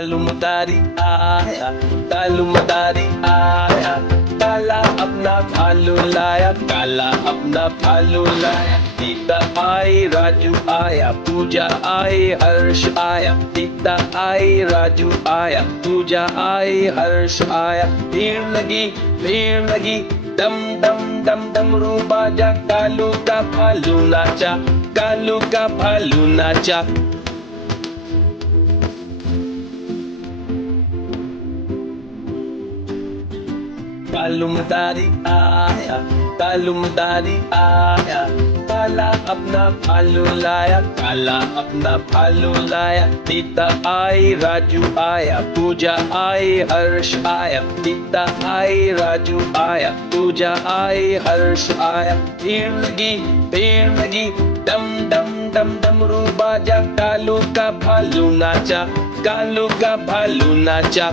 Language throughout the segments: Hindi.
कालू मदारी आया, कालू मदारी आया, काला अपना भालू लाया, काला अपना भालू लाया। सीता आई, राजू आया, पूजा आई, हर्ष आया। सीता आई, राजू आया, पूजा आई, हर्ष आया। भीड़ लगी, दम दम दम डमरू बाजा, कालू का भालू नाचा, कालू का भालू नाचा। कालू मदारी आया, कालू मदारी आया, काला अपना भालू लाया, काला अपना भालू लाया। सीता आई, राजू आया, पूजा आई, हर्ष आया। सीता आई, राजू आया, पूजा आई, हर्ष आया। भीड़ लगी, डम डम डम डमरू बाजा, कालू का भालू नाचा, कालू का भालू नाचा।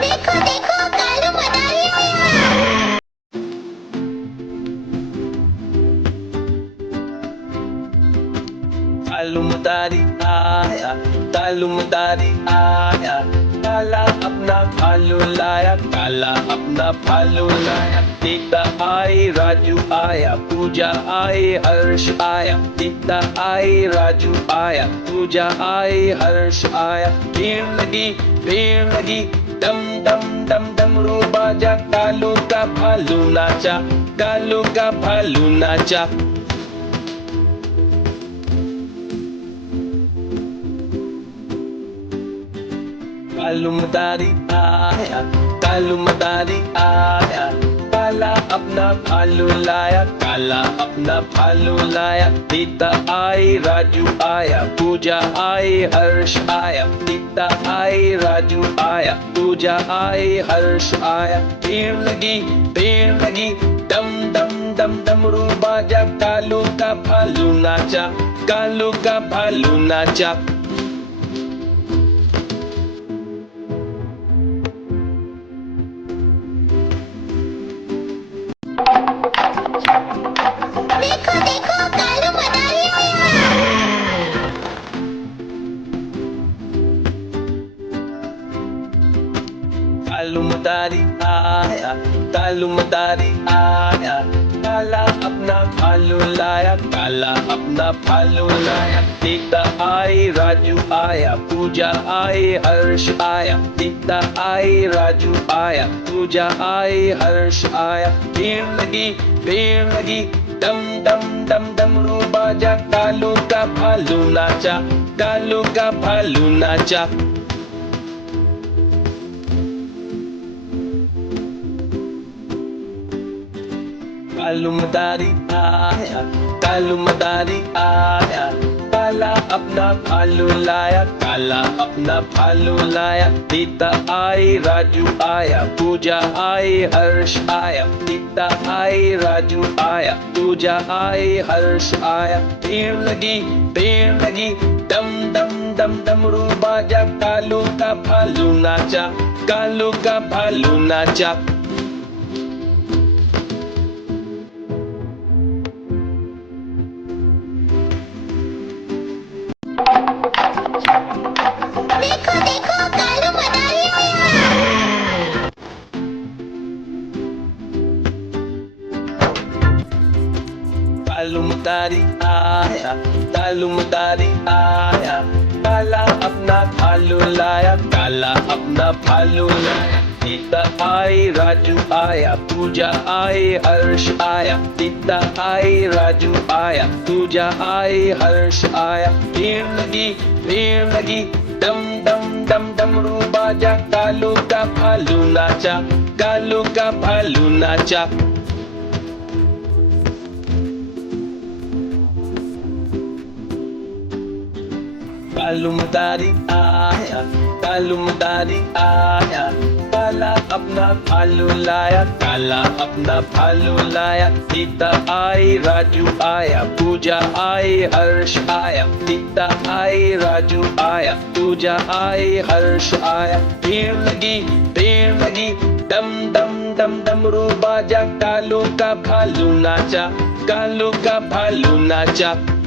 देखो देखो कालू मदारी आया। कालू मदारी आया, कालू मदारी आया, काला अपना भालू लाया, काला अपना भालू लाया। सीता आई, राजू आया, पूजा आई, हर्ष आया। सीता आई, राजू आया, पूजा आई, हर्ष आया। भीड़ लगी, दम दम डम डमरू बाजा, कालू का भालू नाचा, कालू का भालू नाचा। कालू मदारी आया, कालू मदारी आया, काला अपना भालू लाया, काला अपना भालू लाया। सीता आई, राजू आया, पूजा आई, हर्ष आया। सीता आई, राजू आया, पूजा आई, हर्ष आया। भीड़ लगी, दम दम डम डमरू बाजा, कालू का भालू नाचा, कालू का भालू नाचा। देखो देखो कालू मदारी आया। कालू मदारी आया, कालू मदारी आया, काला अपना भालू लाया, काला अपना भालू लाया। सीता आई, राजू आया, पूजा आई, हर्ष आया। सीता आई, राजू आया, पूजा आई, हर्ष आया। भीड़ लगी, डम डम डम डमरू बाजा, कालू का भालू नाचा, कालू का भालू नाचा। कालू मदारी आया, कालू मदारी आया, काला अपना भालू लाया, काला अपना भालू लाया। सीता आई, राजू आया, पूजा आई, हर्ष आया। सीता आई, राजू आया, पूजा आई, हर्ष आया। भीड़ लगी, दम दम डम डमरू बाजा, कालू का भालू नाचा, कालू का भालू नाचा। देखो देखो कालू मदारी आया। कालू मदारी आया, कालू मदारी आया, काला अपना भालू लाया, काला अपना भालू लाया। सीता आई, राजू आया, पूजा आई, हर्ष आया। सीता आई, राजू आया, पूजा आई, हर्ष आया। भीड़ लगी, डम डम डम डमरू बाजा, कालू का भालू नाचा, कालू का भालू नाचा। कालू मदारी आया, कालू मदारी आया, काला अपना भालू लाया, काला अपना भालू लाया। सीता आई, राजू आया, पूजा आई, हर्ष आया। सीता आई, राजू आया, पूजा आई, हर्ष आया। भीड़ लगी, डम डम डम डमरू बाजा, कालू का भालू नाचा, कालू का भालू नाचा।